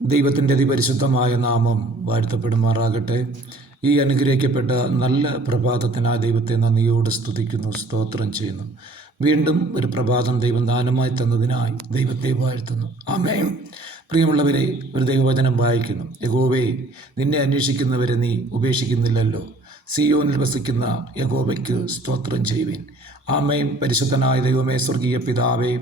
ദൈവത്തിൻ്റെ അതിപരിശുദ്ധമായ നാമം വാഴ്ത്തപ്പെടുമാറാകട്ടെ. ഈ അനുഗ്രഹിക്കപ്പെട്ട നല്ല പ്രഭാതത്തിനായി ദൈവത്തെ നന്ദിയോട് സ്തുതിക്കുന്നു, സ്തോത്രം ചെയ്യുന്നു. വീണ്ടും ഒരു പ്രഭാതം ദൈവം ദാനമായി തന്നതിനായി ദൈവത്തെ വാഴ്ത്തുന്നു. ആമേൻ. പ്രിയമുള്ളവരെ, ഒരു ദൈവവചനം വായിക്കുന്നു. യഹോവേ, നിന്നെ അന്വേഷിക്കുന്നവരെ നീ ഉപേക്ഷിക്കുന്നില്ലല്ലോ. സിയോനിൽ വസിക്കുന്ന യഹോവയ്ക്ക് സ്തോത്രം ചെയ്യുവിൻ. ആമേൻ. പരിശുദ്ധനായ ദൈവമേ, സ്വർഗീയ പിതാവേ,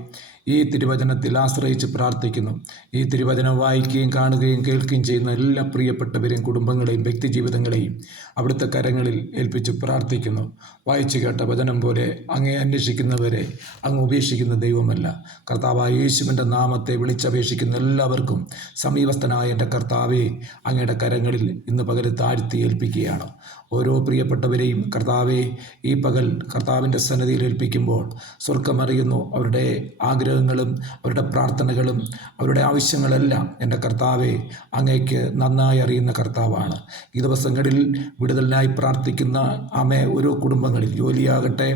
ഈ തിരുവചനത്തിൽ ആശ്രയിച്ച് പ്രാർത്ഥിക്കുന്നു. ഈ തിരുവചനം വായിക്കുകയും കാണുകയും കേൾക്കുകയും ചെയ്യുന്ന എല്ലാ പ്രിയപ്പെട്ടവരെയും കുടുംബങ്ങളെയും വ്യക്തിജീവിതങ്ങളെയും അവിടുത്തെ കരങ്ങളിൽ ഏൽപ്പിച്ച് പ്രാർത്ഥിക്കുന്നു. വായിച്ചു കേട്ട വചനം പോലെ അങ്ങേ അന്വേഷിക്കുന്നവരെ അങ്ങ് ഉപേക്ഷിക്കുന്ന ദൈവമല്ല. കർത്താവായ യേശുവിൻ്റെ നാമത്തെ വിളിച്ചപേക്ഷിക്കുന്ന എല്ലാവർക്കും സമീപസ്ഥനായ എൻ്റെ കർത്താവെ, അങ്ങയുടെ കരങ്ങളിൽ ഇന്ന് പകൽ താഴ്ത്തി ഏൽപ്പിക്കുകയാണ്. ഓരോ പ്രിയപ്പെട്ടവരെയും കർത്താവെ, ഈ പകൽ കർത്താവിൻ്റെ സന്നിധിയിൽ ഏൽപ്പിക്കുമ്പോൾ സ്വർഗമറിയുന്നു അവരുടെ ആഗ്രഹങ്ങളും അവരുടെ പ്രാർത്ഥനകളും അവരുടെ ആവശ്യങ്ങളെല്ലാം എൻ്റെ കർത്താവെ അങ്ങേക്ക് നന്നായി അറിയുന്ന കർത്താവാണ്. ഈ ദിവസങ്ങളിൽ വിടുതലിനായി പ്രാർത്ഥിക്കുന്ന ഓരോ കുടുംബങ്ങളിൽ, ജോലിയാകട്ടെ,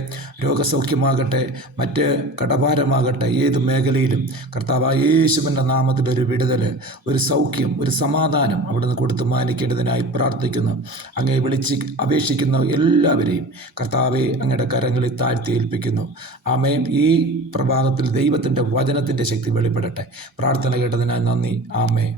രോഗസൗഖ്യമാകട്ടെ, മറ്റ് കടഭാരമാകട്ടെ, ഏത് മേഖലയിലും കർത്താവായ യേശുവിൻ്റെ നാമത്തിൽ ഒരു വിടുതൽ, ഒരു സൗഖ്യം, ഒരു സമാധാനം അവിടുന്ന് കൊടുത്ത് മാനിക്കേണ്ടതിനായി പ്രാർത്ഥിക്കുന്നു. അങ്ങേ വിളിച്ച് അപേക്ഷിക്കുന്ന എല്ലാവരെയും കർത്താവെ അങ്ങയുടെ കരങ്ങളിൽ താഴ്ത്തി ഏൽപ്പിക്കുന്നു. ആമേൻ. ഈ പ്രഭാതത്തിൽ ദൈവത്തിൻ്റെ വചനത്തിൻ്റെ ശക്തി വെളിപ്പെടട്ടെ. പ്രാർത്ഥന കേട്ടതിനായി നന്ദി. ആമേൻ.